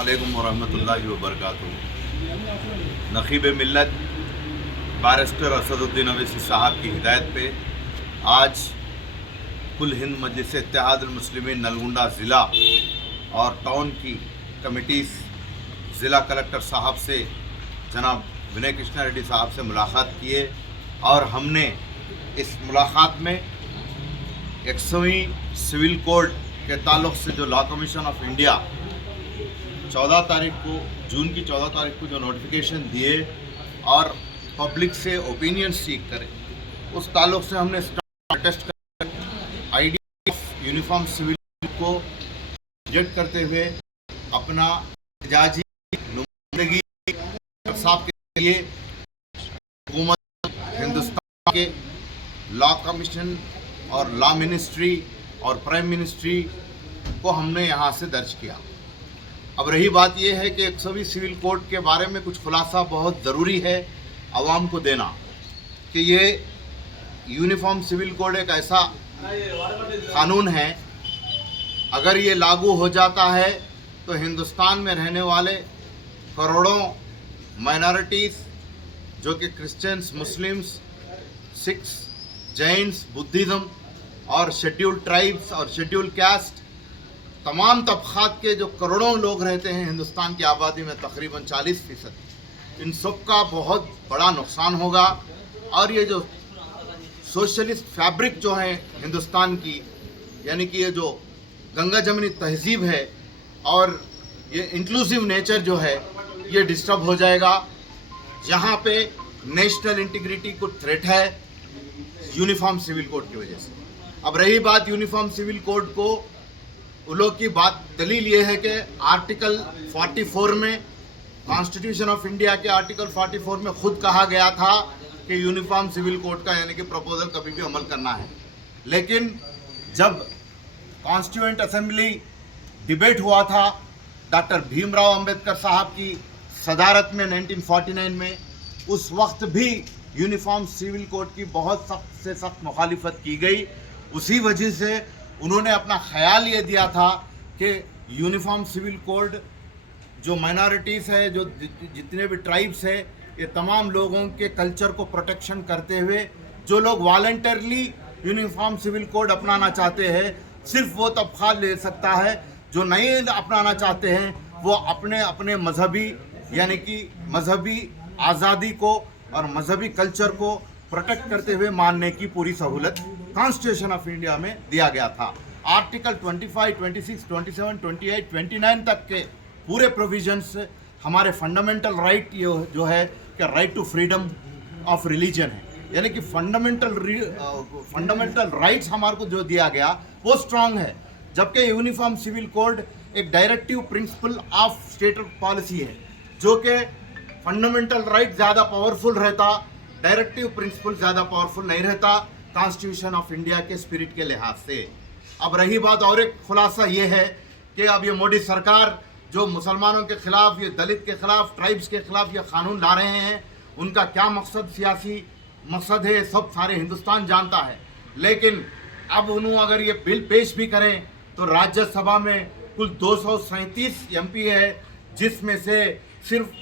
अस्सलामुअलैकुम वरहमतुल्लाहि वबरकातुहू। नक़ीब मिल्लत बैरिस्टर असदुद्दीन अवैसी साहब की हिदायत पे आज कुल हिंद मजलिस इत्तेहादुल मुस्लिमीन नलगुंडा ज़िला और टाउन की कमिटीज़ ज़िला कलेक्टर साहब से जनाब विनय कृष्णा रेड्डी साहब से मुलाकात किए और हमने इस मुलाकात में 100वीं सिविल कोड के ताल्लुक़ से जो लॉ कमीशन ऑफ इंडिया 14 तारीख को जून की 14 तारीख को जो नोटिफिकेशन दिए और पब्लिक से ओपिनियन सीख करें, उस ताल्लुक़ से हमने टेस्ट कर आईडी यूनिफॉर्म सिविल को रिजेक्ट करते हुए अपना इजाज़ी नुमाइंदगी साहब के लिए हुकूमत हिंदुस्तान के लॉ कमीशन और लॉ मिनिस्ट्री और प्राइम मिनिस्ट्री को हमने यहाँ से दर्ज किया। अब रही बात यह है कि 100वीं सिविल कोड के बारे में कुछ खुलासा बहुत ज़रूरी है आवाम को देना कि ये यूनिफॉर्म सिविल कोड एक ऐसा कानून है, अगर ये लागू हो जाता है तो हिंदुस्तान में रहने वाले करोड़ों माइनॉरिटीज़ जो कि Christians, Muslims, Sikhs, Jains, Buddhism और शेड्यूल्ड ट्राइब्स और शेड्यूल्ड कास्ट, तमाम तबक़ात के जो करोड़ों लोग रहते हैं हिंदुस्तान की आबादी में तकरीबन 40%, इन सब का बहुत बड़ा नुकसान होगा। और ये जो सोशलिस्ट फैब्रिक जो है हिंदुस्तान की, यानी कि ये जो गंगा जमनी तहजीब है और ये इंक्लूसिव नेचर जो है, ये डिस्टर्ब हो जाएगा। यहाँ पे नेशनल इंटीग्रिटी को थ्रेट है यूनिफॉर्म सिविल कोड की वजह से। अब रही बात यूनिफॉर्म सिविल कोड को, उन लोग की बात दलील ये है कि आर्टिकल 44 में, कॉन्स्टिट्यूशन ऑफ इंडिया के आर्टिकल 44 में खुद कहा गया था कि यूनिफॉर्म सिविल कोड का यानी कि प्रपोजल कभी भी अमल करना है। लेकिन जब कॉन्स्टिट्यूएंट असेंबली डिबेट हुआ था डॉक्टर भीमराव अंबेडकर साहब की सदारत में 1949 में, उस वक्त भी यूनिफॉर्म सिविल कोड की बहुत सख्त से सख्त मुखालिफत की गई। उसी वजह से उन्होंने अपना ख्याल ये दिया था कि यूनिफॉर्म सिविल कोड जो माइनॉरिटीज़ है, जो जितने भी ट्राइब्स है, ये तमाम लोगों के कल्चर को प्रोटेक्शन करते हुए जो लोग वॉलंटरली यूनिफॉर्म सिविल कोड अपनाना चाहते हैं, सिर्फ वो तबका ले सकता है। जो नहीं अपनाना चाहते हैं वो अपने अपने मजहबी यानी कि मजहबी आज़ादी को और मजहबी कल्चर को प्रोटेक्ट करते हुए मानने की पूरी सहूलत कॉन्स्टिट्यूशन ऑफ इंडिया में दिया गया था। आर्टिकल 25, 26, 27, 28, 29 तक के पूरे प्रोविजंस हमारे फंडामेंटल राइट ये जो है कि right to freedom of religion है, यानी कि फंडामेंटल राइट्स हमारे को जो दिया गया वो स्ट्रांग है। जबकि यूनिफॉर्म सिविल कोड एक directive principle of state policy है, जो कि फंडामेंटल राइट ज़्यादा पावरफुल रहता, डायरेक्टिव प्रिंसिपल ज़्यादा पावरफुल नहीं रहता कॉन्स्टिट्यूशन ऑफ इंडिया के स्पिरिट के लिहाज से। अब रही बात, और एक खुलासा ये है कि अब ये मोदी सरकार जो मुसलमानों के ख़िलाफ़, ये दलित के ख़िलाफ़, ट्राइब्स के ख़िलाफ़ ये कानून ला रहे हैं, उनका क्या मकसद, सियासी मकसद है, सब सारे हिंदुस्तान जानता है। लेकिन अब उन्होंने अगर ये बिल पेश भी करें तो राज्यसभा में कुल 237 MP है, जिसमें से सिर्फ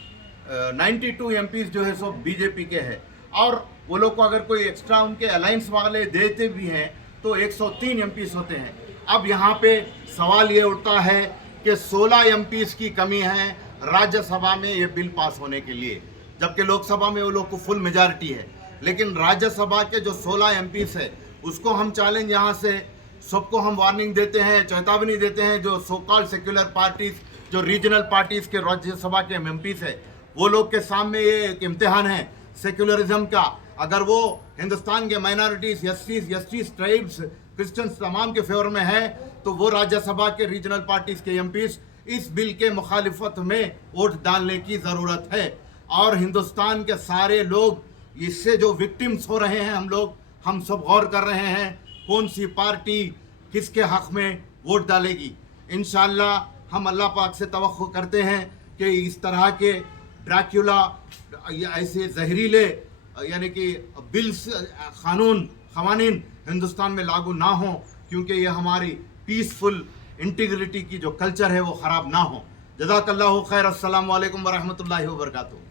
92 MPs जो है सो बीजेपी के हैं, और वो लोग को अगर कोई एक्स्ट्रा उनके अलायंस वाले देते भी हैं तो 103 MPs होते हैं। अब यहाँ पे सवाल ये उठता है कि 16 MPs की कमी है राज्यसभा में ये बिल पास होने के लिए, जबकि लोकसभा में वो लोग को फुल मेजॉरिटी है। लेकिन राज्यसभा के जो 16 MPs है उसको हम चैलेंज यहाँ से सबको हम वार्निंग देते हैं, चेतावनी देते हैं, जो सो कॉल्ड सेक्युलर पार्टीज़, जो रीजनल पार्टीज़ के राज्यसभा के MPs है, वो लोग के सामने ये एक इम्तिहान है सेक्युलरिज्म का। अगर वो हिंदुस्तान के माइनॉरिटीज़, एसटीज़, ट्राइब्स, क्रिश्चियंस तमाम के फेवर में है, तो वो राज्यसभा के रीजनल पार्टीज़ के MPs इस बिल के मुखालिफत में वोट डालने की ज़रूरत है। और हिंदुस्तान के सारे लोग इससे जो विक्टिम्स हो रहे हैं, हम सब गौर कर रहे हैं कौन सी पार्टी किसके हक़ में वोट डालेगी। इंशाअल्लाह हम अल्लाह पाक से तवक्को करते हैं कि इस तरह के ड्रैक्युला ऐसे जहरीले यानी कि बिल्स, क़वानीन हिंदुस्तान में लागू ना हो, क्योंकि ये हमारी पीसफुल इंटीग्रिटी की जो कल्चर है वो ख़राब ना हो। जज़ाकल्लाहु खैर। अस्सलामु अलैकुम व रहमतुल्लाहि व बरकातुहू।